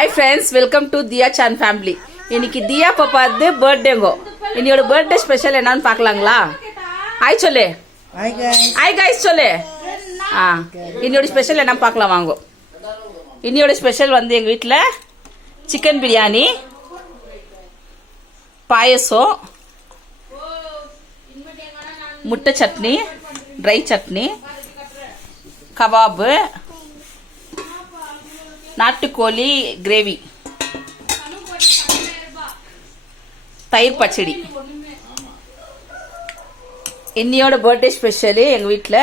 Hi friends, welcome to Diya San family. இன்னைக்கு தியா பாப்பாது பர்த்டேங்கோ. இன்னையோட பர்த்டே ஸ்பெஷல் என்னன்னு பார்க்கலாங்களா? ஹாய் சொல்லு. ஹாய் கைஸ் சொல்லு. இன்னையோட ஸ்பெஷல் என்ன பார்க்கலாம் வாங்கோ. இன்னையோட ஸ்பெஷல் வந்து எங்கள் வீட்டில் சிக்கன் பிரியாணி, பாயசம், முட்டை சட்னி, ட்ரை சட்னி, கபாபு, நாட்டுக்கோழி கிரேவி, தயிர் பச்சடி. இன்னையோட பர்த்டே ஸ்பெஷலு எங்கள் வீட்டில்.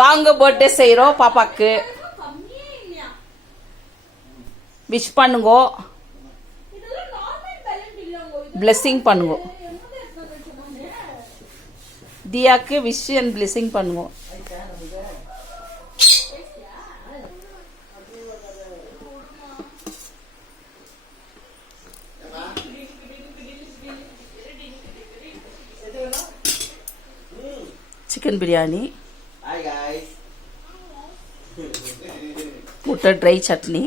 வாங்க பர்த்டே செய்கிறோம் பாப்பாக்கு. விஷ் பண்ணுங்கோ, பிளெஸ்ஸிங் பண்ணுங்கோ. தியாக்கு விஷ் அண்ட் பிளெஸ்ஸிங் பண்ணுங்கோ. சிக்கன் பிரியாணி, முட்டை ட்ரை சட்னி,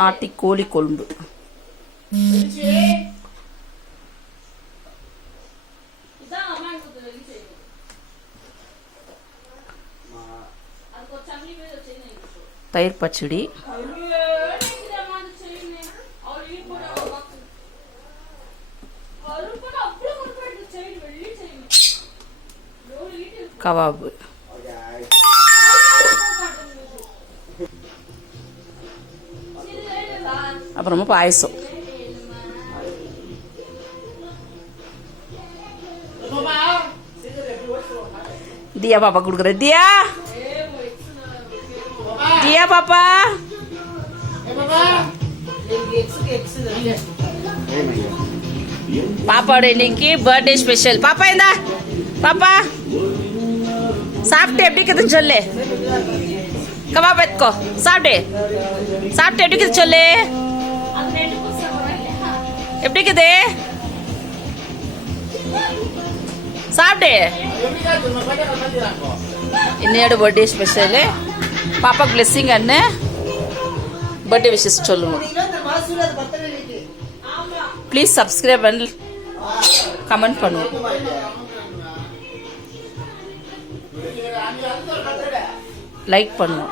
நாட்டுக்கோழி கொழும்பு, தயிர் பச்சடி, கபாபு, அப்புறமா பாயசம். தியா பாப்பா கொடுக்குற. தியா தியா பாப்பா பாப்பாவோட இன்னைக்கு பர்த்டே ஸ்பெஷல். பாப்பா இந்தா பாப்பா சாப்பிட்டு எப்படி இருக்குதுன்னு சொல்லு. கபாப் எத்துக்கோ, சாப்பிட்டு சாப்பிட்டு எப்படி இருக்குது சொல்லு. எப்படி இருக்குது சாப்பிட்டு. இன்னையோட பர்த்டே ஸ்பெஷலு. பாப்பாக்கு பிளெஸ்ஸிங் அண்ணு பர்த்டே விஷஸ் சொல்லுங்க. ப்ளீஸ் சப்ஸ்கிரைப் அண்ட் கமெண்ட் பண்ணுவோம். லைக் பண்ணுவோம்.